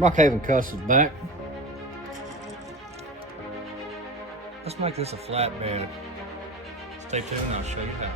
Rockhaven Cuss is back. Let's make this a flatbed. Stay tuned and I'll show you how.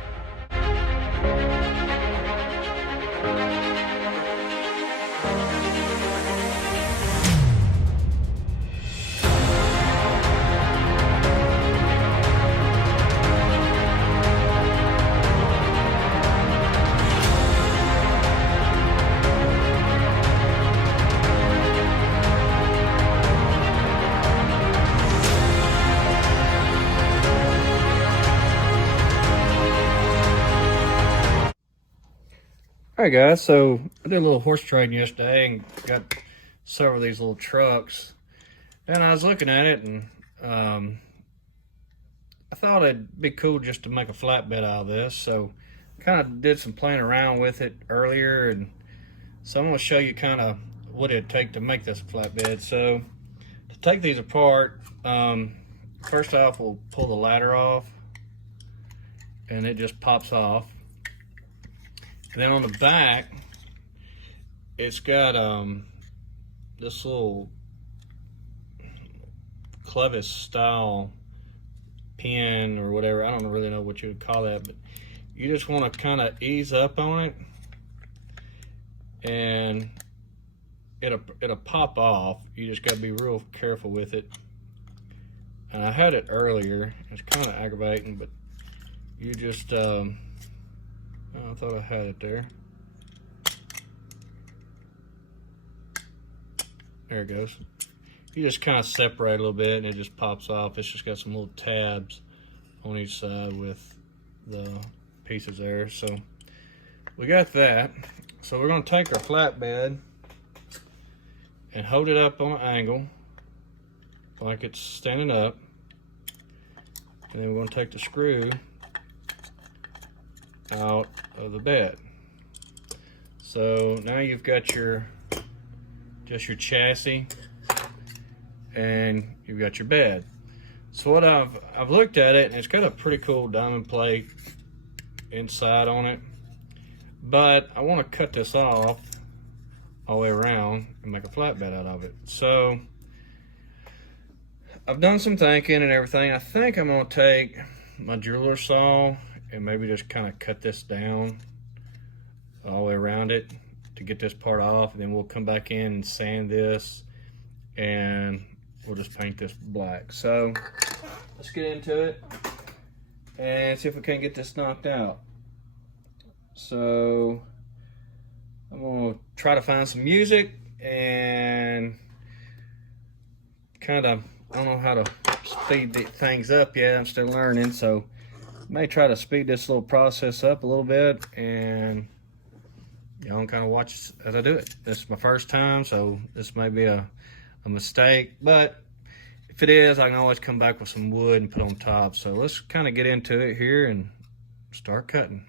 Alright guys, so I did a little horse trading yesterday and got several of these little trucks, and I was looking at it and I thought it'd be cool just to make a flatbed out of this, so kind of did some playing around with it earlier, and so I'm going to show you kind of what it'd take to make this flatbed. So to take these apart, first off we'll pull the ladder off and it just pops off. And then on the back, it's got this little clevis style pin or whatever. I don't really know what you would call that, but you just want to kind of ease up on it and it'll pop off. You just got to be real careful with it. And I had it earlier. It's kind of aggravating, but you just I thought I had it there. There it goes. You just kind of separate a little bit and it just pops off. It's just got some little tabs on each side with the pieces there. So we got that. So we're going to take our flatbed and hold it up on an angle like it's standing up. And then we're going to take the screw out of the bed. So now you've got just your chassis and you've got your bed. So what I've looked at it and it's got a pretty cool diamond plate inside on it, but I want to cut this off all the way around and make a flatbed out of it. So I've done some thinking and everything. I think I'm going to take my jeweler saw and maybe just kind of cut this down all the way around it to get this part off, and then we'll come back in and sand this and we'll just paint this black. So let's get into it and see if we can get this knocked out. So I'm gonna try to find some music and kind of, I don't know how to speed things up yet. I'm still learning, so may try to speed this little process up a little bit and y'all can kind of watch as I do it. This is my first time, so this may be a mistake, but if it is, I can always come back with some wood and put on top. So let's kind of get into it here and start cutting.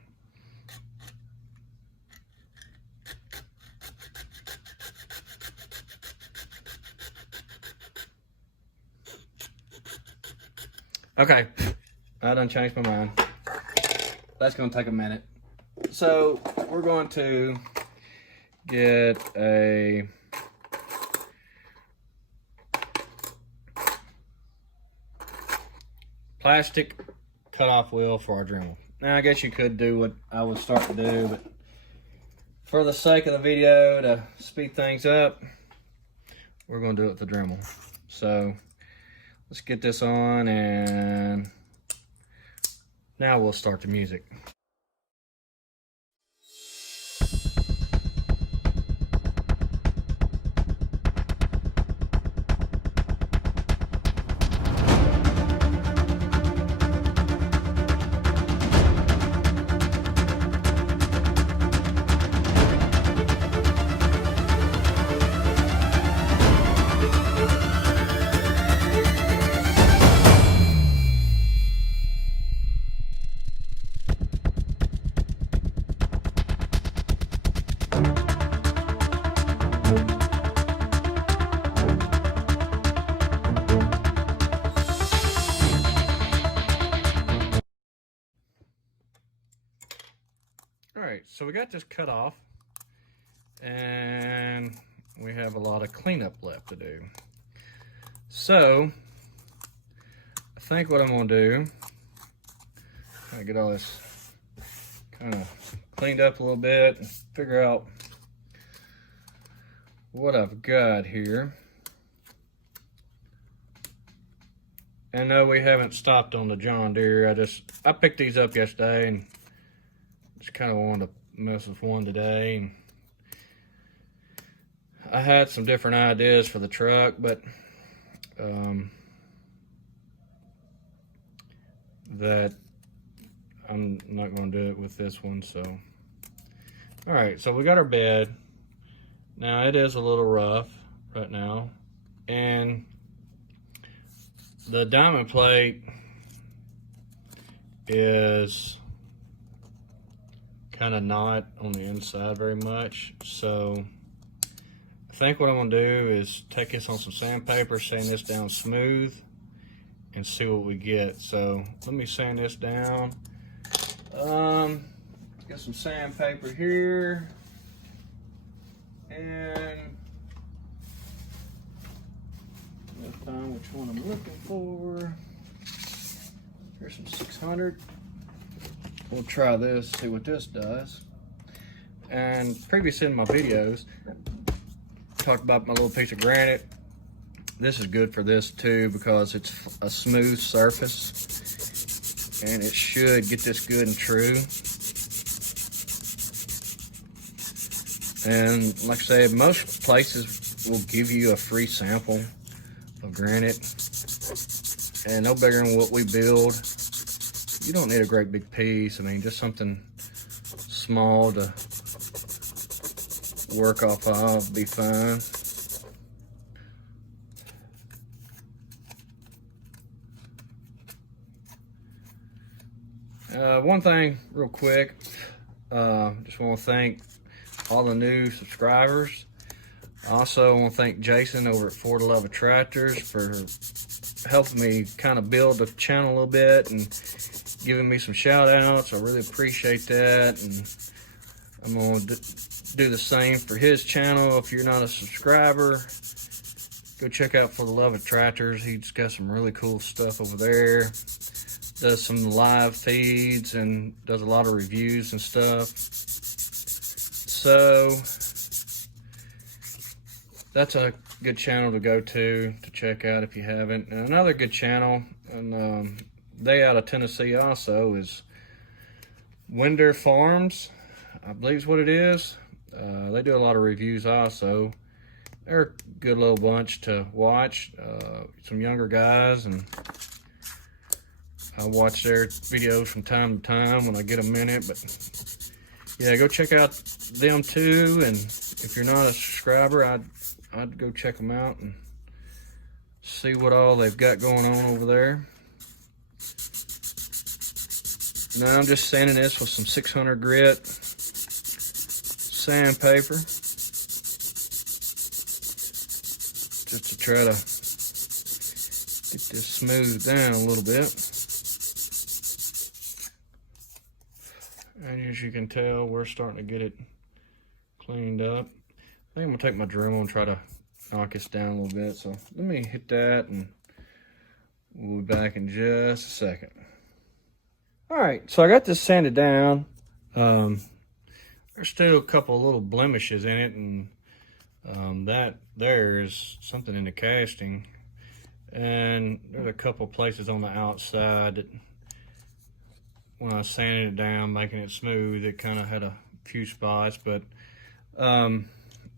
Okay, I done changed my mind. That's gonna take a minute. So we're going to get a plastic cutoff wheel for our Dremel. Now I guess you could do what I would start to do, but for the sake of the video, to speed things up, we're gonna do it with the Dremel. So let's get this on and now we'll start the music. All right, so we got this cut off and we have have a lot of cleanup left to do. So I think what I'm gonna do, I get all this kind of cleaned up a little bit and figure out what I've got here. And no, we haven't stopped on the John Deere. I picked these up yesterday and just kind of wanted to mess with one today. And I had some different ideas for the truck, but that I'm not going to do it with this one. So, all right, so we got our bed. Now it is a little rough right now, and the diamond plate is kind of not on the inside very much. So I think what I'm gonna do is take this on some sandpaper, sand this down smooth, and see what we get. So let me sand this down. Get some sandpaper here, and let's find which one I'm looking for. Here's some 600. We'll try this, see what this does. And previously in my videos, I talked about my little piece of granite. This is good for this too because it's a smooth surface, and it should get this good and true. And like I said, most places will give you a free sample of granite, and no bigger than what we build. You don't need a great big piece. I mean, just something small to work off of, be fine. One thing real quick, just want to thank all the new subscribers. I also want to thank Jason over at Ford Love Tractors for helping me kind of build the channel a little bit and giving me some shout outs. I really appreciate that, and I'm going to do the same for his channel. If you're not a subscriber, go check out For the Love of Tractors. He's got some really cool stuff over there. Does some live feeds and does a lot of reviews and stuff. So that's a good channel to go to check out if you haven't. And another good channel, and they out of Tennessee also, is Winder Farms, I believe is what it is. They do a lot of reviews also. They're a good little bunch to watch. Some younger guys, and I watch their videos from time to time when I get a minute. But yeah, go check out them too. And if you're not a subscriber, I'd go check them out and see what all they've got going on over there. Now I'm just sanding this with some 600 grit sandpaper, just to try to get this smoothed down a little bit. And as you can tell, we're starting to get it cleaned up. I think I'm gonna take my Dremel and try to knock this down a little bit. So let me hit that, and we'll be back in just a second. All right, so I got this sanded down. There's still a couple of little blemishes in it, and that there is something in the casting. And there's a couple places on the outside that when I sanded it down, making it smooth, it kind of had a few spots. But what I'm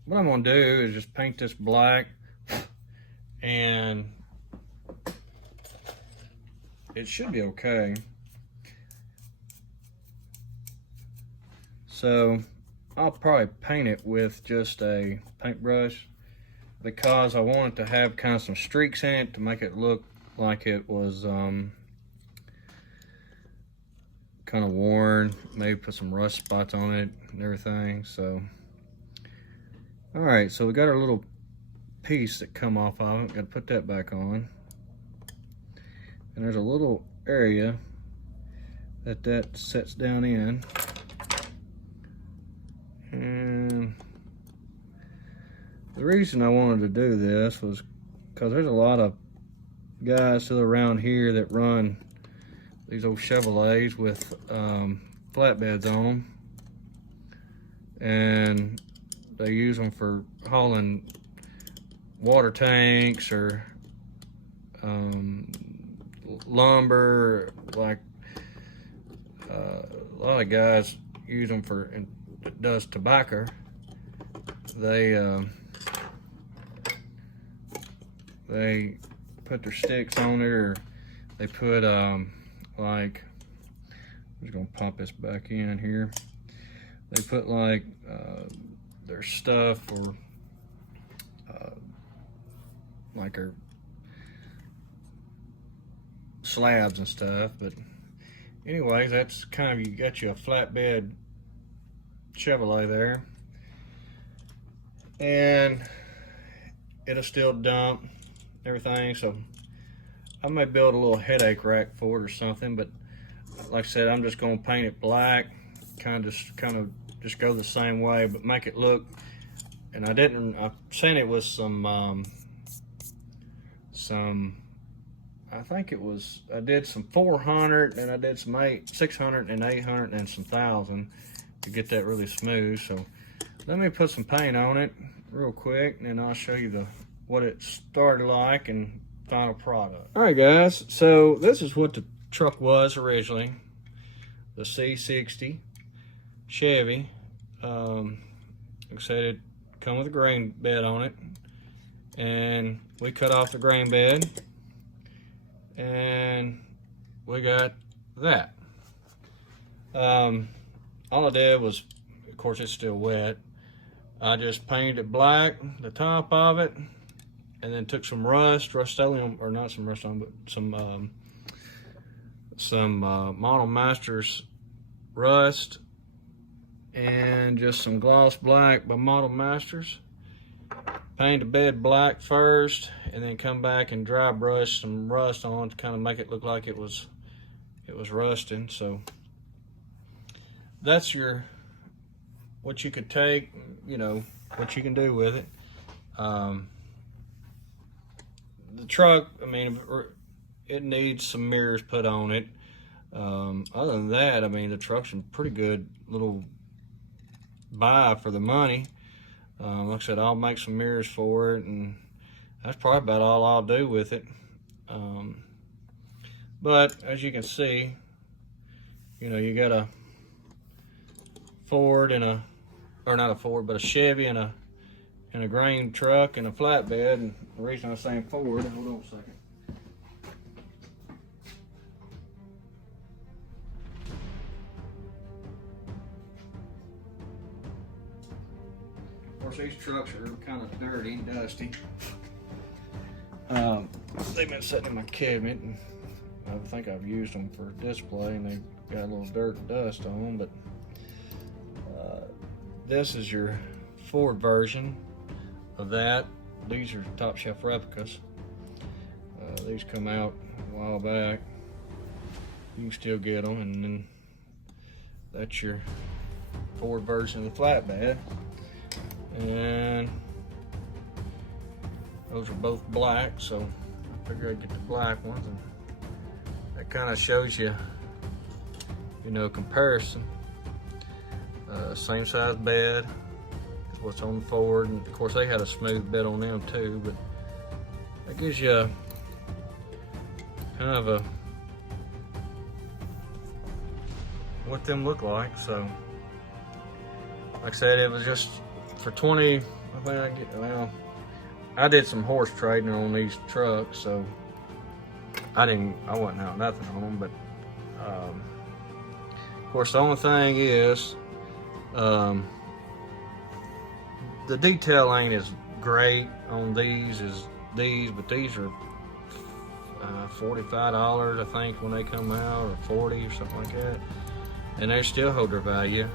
gonna do is just paint this black, and it should be okay. So I'll probably paint it with just a paintbrush because I want it to have kind of some streaks in it to make it look like it was kind of worn. Maybe put some rust spots on it and everything. So all right, so we got our little piece that come off of it. Got to put that back on. And there's a little area that sets down in. And The reason I wanted to do this was because there's a lot of guys still around here that run these old Chevrolets with flatbeds on them, and they use them for hauling water tanks or lumber. Like a lot of guys use them for, and does tobacco. They put their sticks on there, or they put like, I'm just gonna pop this back in here. They put like their stuff, or like our slabs and stuff. But anyways, that's kind of, you got you a flatbed Chevrolet there, and it'll still dump everything. So I may build a little headache rack for it or something, but like I said, I'm just gonna paint it black, kind of just go the same way, but make it look. And I sent it with some I think it was, I did some 400, and I did some 600 and 800 and some 1000 to get that really smooth. So let me put some paint on it real quick, and then I'll show you what it started like and final product. All right, guys, so this is what the truck was originally, the C60 Chevy. Like I said, it come with a grain bed on it, and we cut off the grain bed, and we got that. All I did was, of course it's still wet, I just painted it black, the top of it, and then took some Rust-Oleum, or not some Rust-Oleum, but some Model Masters rust, and just some gloss black by Model Masters. Paint the bed black first, and then come back and dry brush some rust on to kind of make it look like it was rusting. So that's what you could take, what you can do with it. The truck, I mean, it needs some mirrors put on it. Other than that, I mean, the truck's in pretty good little buy for the money. Like I said, I'll make some mirrors for it, and that's probably about all I'll do with it. But as you can see, you got a Ford and or not a Ford, but a Chevy and a grain truck and a flatbed. And the reason I'm saying Ford, hold on a second. Of course, these trucks are kind of dirty and dusty. They've been sitting in my cabinet, and I think I've used them for display, and they've got a little dirt and dust on them. But this is your Ford version of that. These are top shelf replicas. These come out a while back. You can still get them, and then that's your Ford version of the flatbed. And those are both black, so I figured I'd get the black ones, and that kind of shows you, comparison. Same size bed as what's on the Ford, and of course they had a smooth bed on them too, but that gives you kind of what them look like. So like I said, it was just for 20, I think I did some horse trading on these trucks, so I wasn't out nothing on them. But of course, the only thing is the detail ain't as great on these as these, but these are $45, I think, when they come out, or 40 or something like that, and they still hold their value.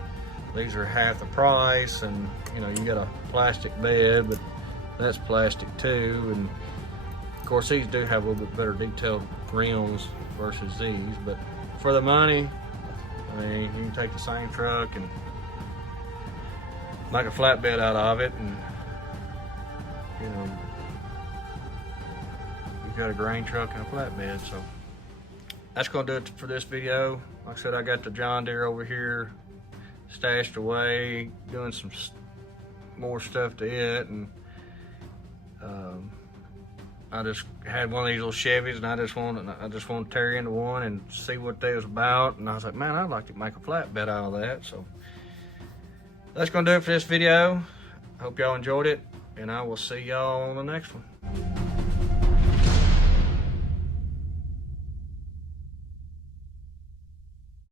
These are half the price, and you got a plastic bed, but that's plastic too. And of course, these do have a little bit better detailed rims versus these, but for the money, I mean, you can take the same truck and make a flatbed out of it, and you know, you got a grain truck and a flatbed. So that's gonna do it for this video. Like I said, I got the John Deere over here stashed away, doing some more stuff to it, and I just had one of these little Chevys, and I just wanted to tear into one and see what they was about. And I was like, man, I'd like to make a flatbed out of that. So that's gonna do it for this video. Hope y'all enjoyed it, and I will see y'all on the next one.